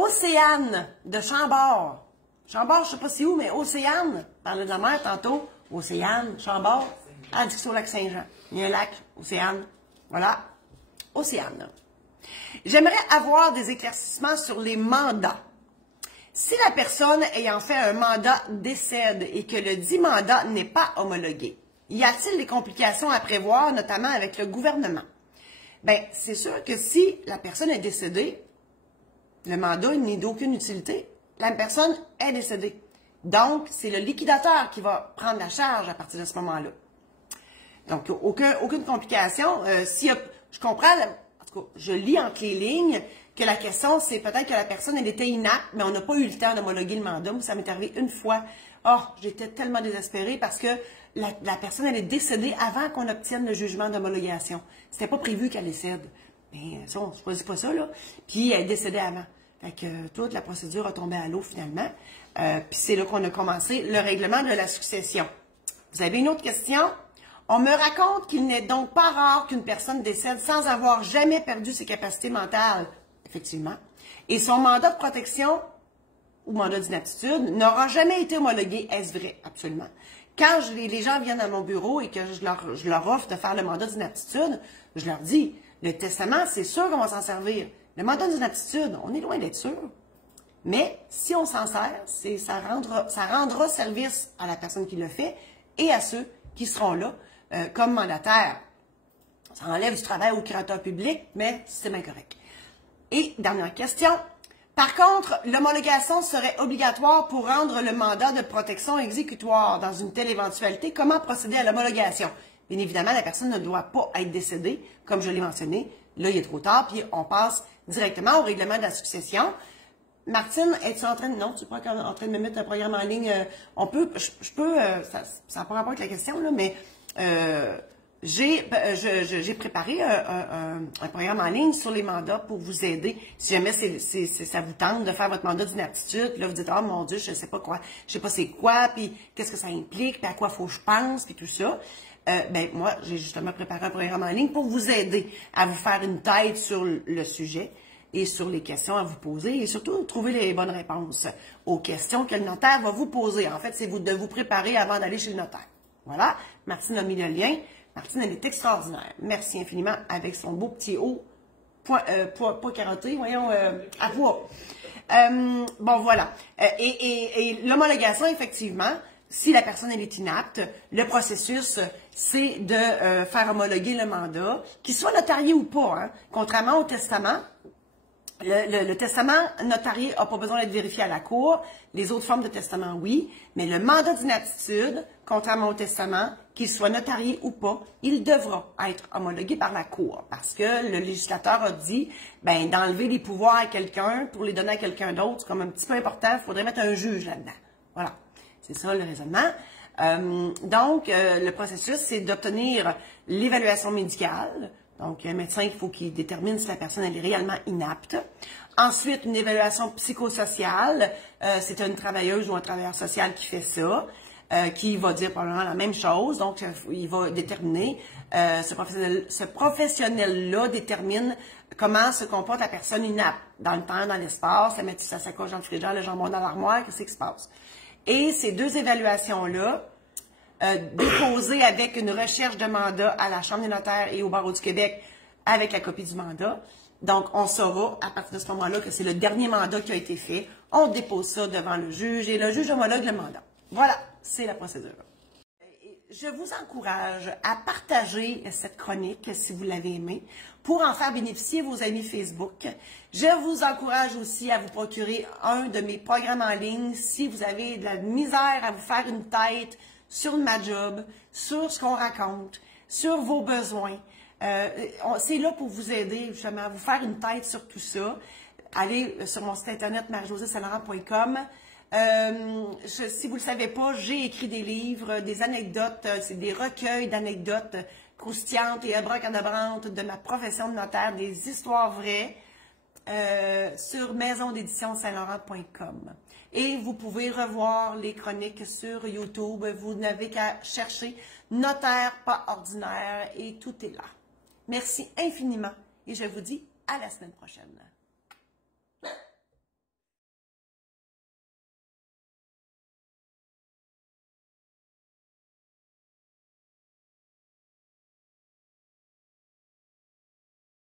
Océane de Chambord. Chambord, je sais pas c'est où, mais Océane. Parlait de la mer tantôt. Océane, Chambord. Elle dit que c'est au lac Saint-Jean. Il y a un lac, Océane. Voilà. Océane. J'aimerais avoir des éclaircissements sur les mandats. Si la personne ayant fait un mandat décède et que le dit mandat n'est pas homologué, y a-t-il des complications à prévoir, notamment avec le gouvernement? Bien, c'est sûr que si la personne est décédée, le mandat n'est d'aucune utilité. La personne est décédée. Donc, c'est le liquidateur qui va prendre la charge à partir de ce moment-là. Donc, aucune complication. Je comprends, en tout cas, je lis entre les lignes que la question, c'est peut-être que la personne, elle était inapte, mais on n'a pas eu le temps d'homologuer le mandat. Moi, ça m'est arrivé une fois. Oh, j'étais tellement désespérée parce que la personne, elle est décédée avant qu'on obtienne le jugement d'homologation. C'était pas prévu qu'elle décède. Mais ça, on ne choisit pas ça, là. Puis, elle est décédée avant. Fait que toute la procédure a tombé à l'eau, finalement. Puis, c'est là qu'on a commencé le règlement de la succession. Vous avez une autre question? On me raconte qu'il n'est donc pas rare qu'une personne décède sans avoir jamais perdu ses capacités mentales. Effectivement. Et son mandat de protection ou mandat d'inaptitude n'aura jamais été homologué. Est-ce vrai? Absolument. Quand les gens viennent à mon bureau et que je leur offre de faire le mandat d'inaptitude, je leur dis, le testament, c'est sûr qu'on va s'en servir. Le mandat d'inaptitude, on est loin d'être sûr. Mais si on s'en sert, ça rendra service à la personne qui le fait et à ceux qui seront là comme mandataires. Ça enlève du travail au créateur public, mais c'est bien correct. Et dernière question. Par contre, l'homologation serait obligatoire pour rendre le mandat de protection exécutoire. Dans une telle éventualité, comment procéder à l'homologation? Bien évidemment, la personne ne doit pas être décédée, comme je l'ai mentionné. Là, il est trop tard, puis on passe directement au règlement de la succession. Martine, es-tu en train de... Non, tu n'es pas en train de me mettre un programme en ligne. On peut... ça n'a pas rapport avec la question, là, mais... j'ai préparé un programme en ligne sur les mandats pour vous aider. Si jamais ça vous tente de faire votre mandat d'inaptitude, puis là vous dites, oh mon Dieu, je sais pas quoi, je sais pas c'est quoi, puis qu'est-ce que ça implique, puis à quoi faut que je pense, puis tout ça. Ben moi, j'ai justement préparé un programme en ligne pour vous aider à vous faire une tête sur le sujet et sur les questions à vous poser et surtout trouver les bonnes réponses aux questions que le notaire va vous poser. En fait, c'est de vous préparer avant d'aller chez le notaire. Voilà, Martine a mis le lien. Martine, elle est extraordinaire. Merci infiniment avec son beau petit haut, pas carotté, voyons, à poids. Bon, voilà. Et l'homologation, effectivement, si la personne elle est inapte, le processus, c'est de faire homologuer le mandat, qu'il soit notarié ou pas. Hein. Contrairement au testament, le testament notarié n'a pas besoin d'être vérifié à la cour. Les autres formes de testament, oui. Mais le mandat d'inaptitude, contrairement au testament, qu'il soit notarié ou pas, il devra être homologué par la cour. Parce que le législateur a dit, ben, d'enlever les pouvoirs à quelqu'un pour les donner à quelqu'un d'autre, c'est comme un petit peu important, il faudrait mettre un juge là-dedans. Voilà. C'est ça le raisonnement. Donc, le processus, c'est d'obtenir l'évaluation médicale. Donc, un médecin, il faut qu'il détermine si la personne elle est réellement inapte. Ensuite, une évaluation psychosociale. C'est une travailleuse ou un travailleur social qui fait ça, qui va dire probablement la même chose. Donc, il va déterminer, ce professionnel-là détermine comment se comporte la personne inapte dans le temps, dans l'espace, elle met sa sacoche dans le frigidaire, le jambon dans l'armoire, qu'est-ce qui se passe? Et ces deux évaluations-là, déposé avec une recherche de mandat à la Chambre des notaires et au Barreau du Québec avec la copie du mandat. Donc, on saura à partir de ce moment-là que c'est le dernier mandat qui a été fait. On dépose ça devant le juge et le juge homologue le mandat. Voilà, c'est la procédure. Je vous encourage à partager cette chronique si vous l'avez aimée pour en faire bénéficier vos amis Facebook. Je vous encourage aussi à vous procurer un de mes programmes en ligne si vous avez de la misère à vous faire une tête sur ma job, sur ce qu'on raconte, sur vos besoins. C'est là pour vous aider justement à vous faire une tête sur tout ça. Allez sur mon site internet marie-josée-saint-laurent.com. Si vous ne le savez pas, j'ai écrit des livres, des anecdotes, c'est des recueils d'anecdotes croustillantes et abracadabrantes de ma profession de notaire, des histoires vraies sur maisondédition-saint-laurent.com. Et vous pouvez revoir les chroniques sur YouTube. Vous n'avez qu'à chercher Notaire pas ordinaire et tout est là. Merci infiniment et je vous dis à la semaine prochaine.